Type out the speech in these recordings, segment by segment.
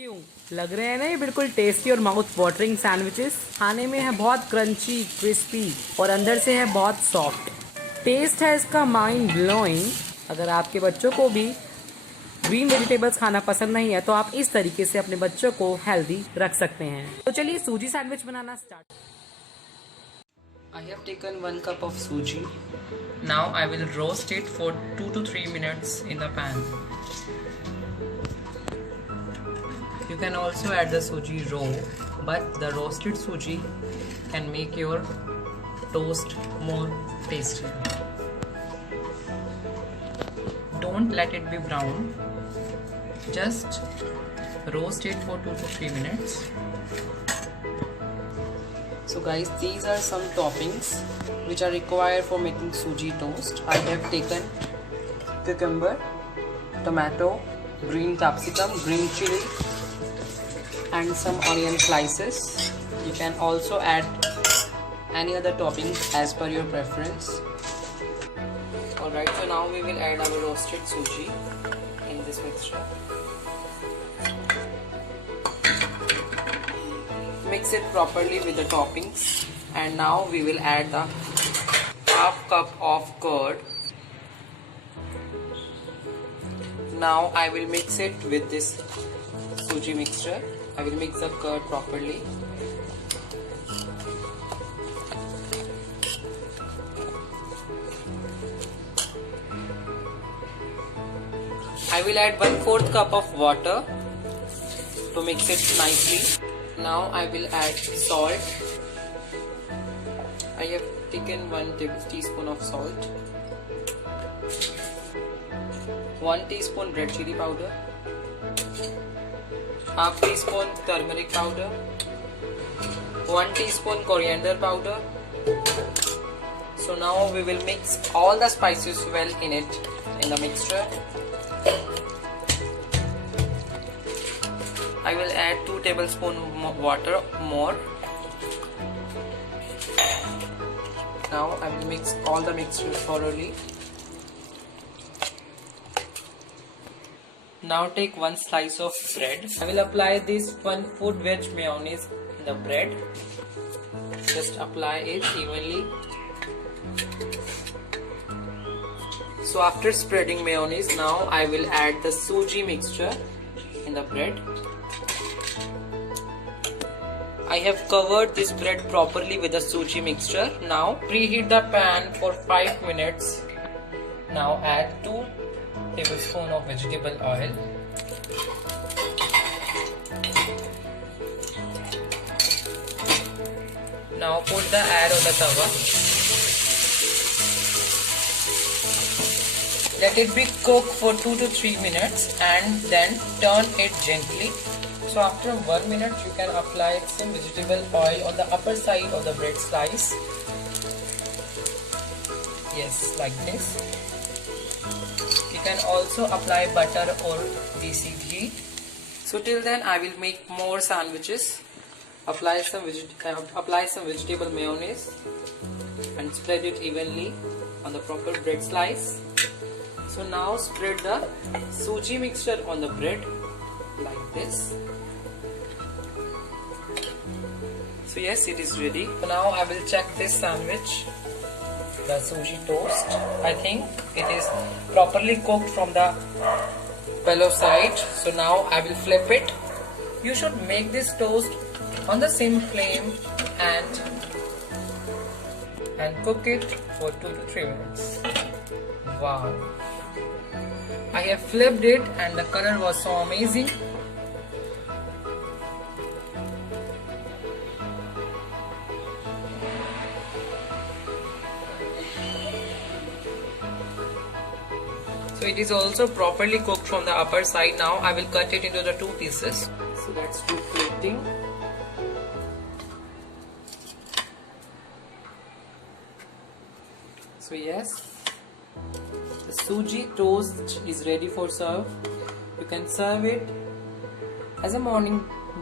क्यों लग रहे हैं ना ये बिल्कुल टेस्टी और माउथ वाटरिंग सैंडविचेस। खाने में है बहुत क्रंची क्रिस्पी और अंदर से है बहुत सॉफ्ट। टेस्ट है इसका माइंड ब्लोइंग। अगर आपके बच्चों को भी ग्रीन वेजिटेबल्स खाना पसंद नहीं है तो आप इस तरीके से अपने बच्चों को हेल्दी रख सकते हैं। तो चलिए सूजी sandwich banana start. I have taken 1 cup of suji. Now I will roast it for 2 to 3 minutes in the pan. You can also add the suji raw, but the roasted suji can make your toast more tasty. Don't let it be brown. Just roast it for 2 to 3 minutes. So guys, these are some toppings which are required for making suji toast. I have taken cucumber, tomato, green capsicum, green chili and some onion slices. You can also add any other toppings as per your preference. Alright, so now we will add our roasted suji in this mixture. Mix it properly with the toppings, and now we will add the half cup of curd. Now I will mix it with this suji mixture. I will mix the curd properly. I will add 1/4 cup of water to mix it nicely. Now I will add salt. I have taken 1 teaspoon of salt, 1 teaspoon red chili powder, half teaspoon turmeric powder, 1 teaspoon coriander powder. So now we will mix all the spices well in the mixture. I will add 2 tablespoons water more. Now I will mix all the mixture thoroughly. Now take 1 slice of bread. I will apply this 1 food veg mayonnaise in the bread. Just apply it evenly. So after spreading mayonnaise, now I will add the suji mixture in the bread. I have covered this bread properly with the suji mixture. Now preheat the pan for 5 minutes. Now add 2 tablespoons of vegetable oil. Now put the egg on the tawa. Let it be cooked for 2 to 3 minutes and then turn it gently. So after 1 minute you can apply some vegetable oil on the upper side of the bread slice. Yes, like this. You can also apply butter or desi ghee. So till then I will make more sandwiches. Apply some vegetable mayonnaise and spread it evenly on the proper bread slice. So now spread the suji mixture on the bread like this. So yes, it is ready. So now I will check this sandwich, the suji toast. I think it is properly cooked from the below side. So now I will flip it. You should make this toast on the same flame and cook it for 2 to 3 minutes. Wow! I have flipped it and the color was so amazing. So it is also properly cooked from the upper side. Now I will cut it into the 2 pieces. So let's do plating. So yes, the suji toast is ready for serve. You can serve it as a morning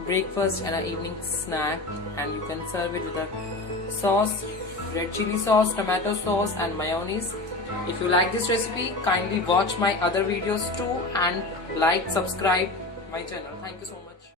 breakfast and an evening snack, and you can serve it with a sauce, red chili sauce, tomato sauce and mayonnaise. If you like this recipe, kindly watch my other videos too and like, subscribe my channel. Thank you so much.